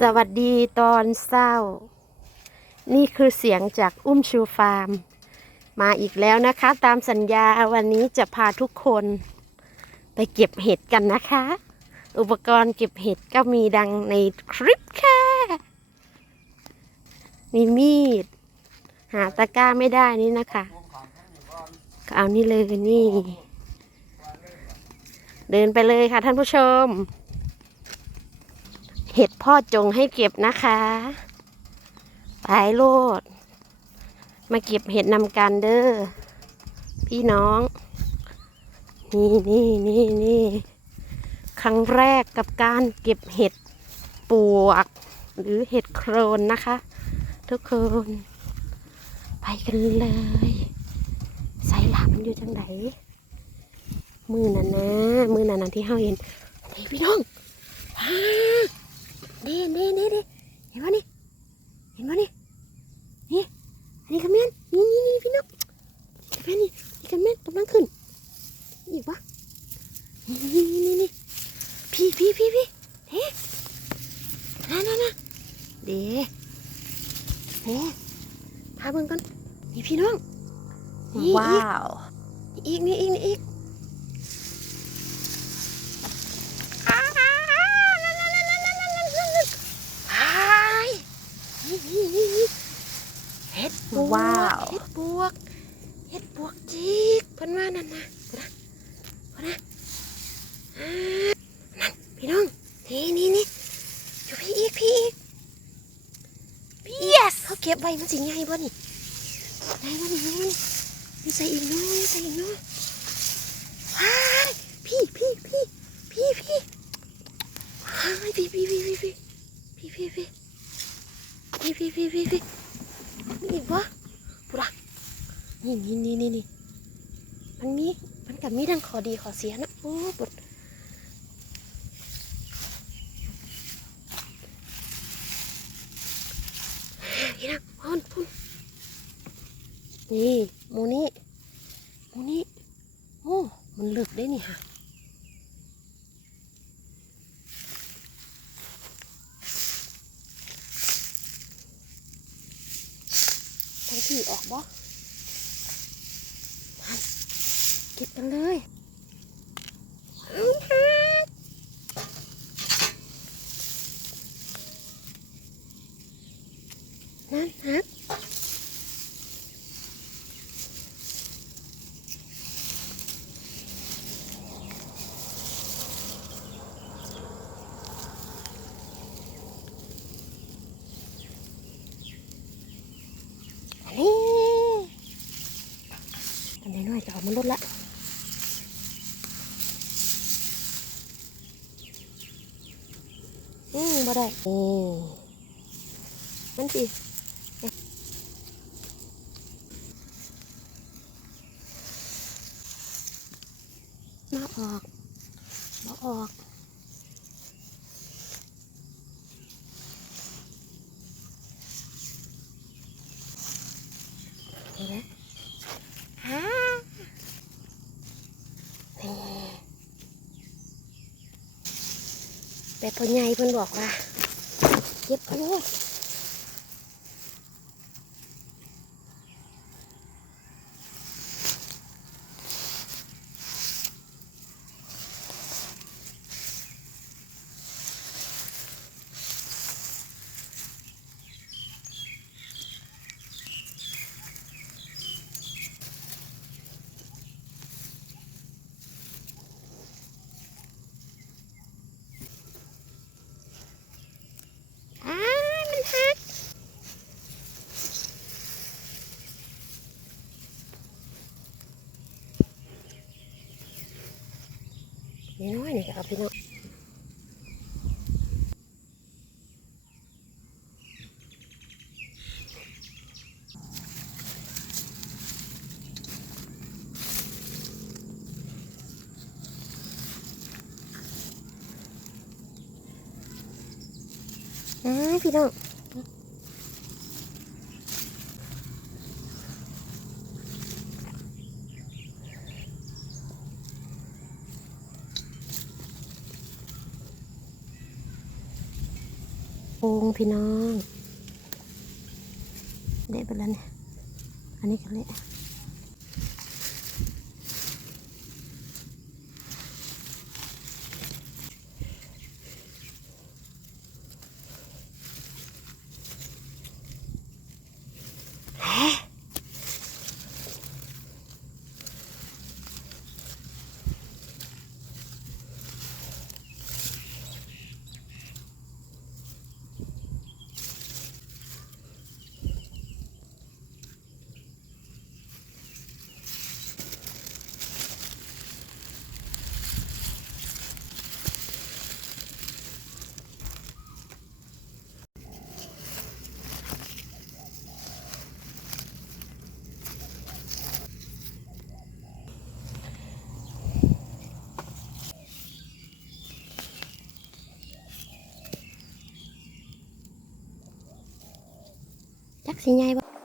สวัสดีตอนเศร้า นี่คือเสียงจากอุ้มชูฟาร์ม มาอีกแล้วนะคะ ตามสัญญาวันนี้จะพาทุกคน ไปเก็บเห็ดกันนะคะ อุปกรณ์เก็บเห็ดก็มีดังในคลิปค่ะมีมีด หาตะกร้าไม่ได้นี่นะคะเอานี่เลยนี่ เดินไปเลยค่ะท่านผู้ชม เห็ดพ่อจงให้เก็บนะคะไปโลด มาเก็บเห็ดนำกันเด้อพี่น้อง นี่นี่นี่นี่ครั้งแรกกับการเก็บเห็ดปวก หรือเห็ดโครนนะคะ ทุกคน ไปกันเลยใส่หลามันอยู่จังไหนมือนั่นนะ มือนั่นนะที่เฮาเห็นนี่พี่น้องว้า นเด่นเด่นเด่นเห็นปะนี่เห็นปะนี่นี่อันนี้กระเมียนนี่นี่นี่พี่น้องกระเมียนนี่นี่กระเมียนกำลังขึ้นอีกปะนี่นี่นี่นี่นี่พี่พี่พี่พี่เฮ้นั่นนั่นนั่นเด้เด้พาเบิ่งก่อนนี่พี่น้องนี่อีก Wow. อีกนี่อีกนี่อีก นว่านั่นนะเพิ่นะเพิ่นะอ่านั่นพี่น้อง นี่นี่นี่อยู่พี่อีกพี่อีก yes เขาเก็บไว้มันสิไงบ่นี่ไงบ่นี่ไงบ่นี่มีใส่อีกน้อยใส่อีกน้อยว้ายพี่พี่พี่พี่พี่ว้ายพี่พี่พี่พี่พี่พี่พี่พี่พี่พี่พี่พี่พี่มีอีกวะปุ๊ระนี่นี่นี่นี่นี่ มันมีมันกับมีทั้งขอดีขอเสียนะโอ้ปวดพี่นะพ่อนพุ่นนี่มูนี่มูนี่โอ้มันลึกได้นี่ค่ะทั้งที่ออกบ่มัน เก็บกันเลยนั่นฮัก อันนี้อันนี้น้อยจะออกมาลดละ อืมบ่ได้โอ้มันสิมาออกมาออก เห็นไหมฮ่านี่ แต่พ่อใหญ่เพิ่นบอกว่าเก็บโคตร 目の前に危なうんピ ปงพี่น้องเละไปแล้วเนี่ยอันนี้ก็เละ จักสิไงบ่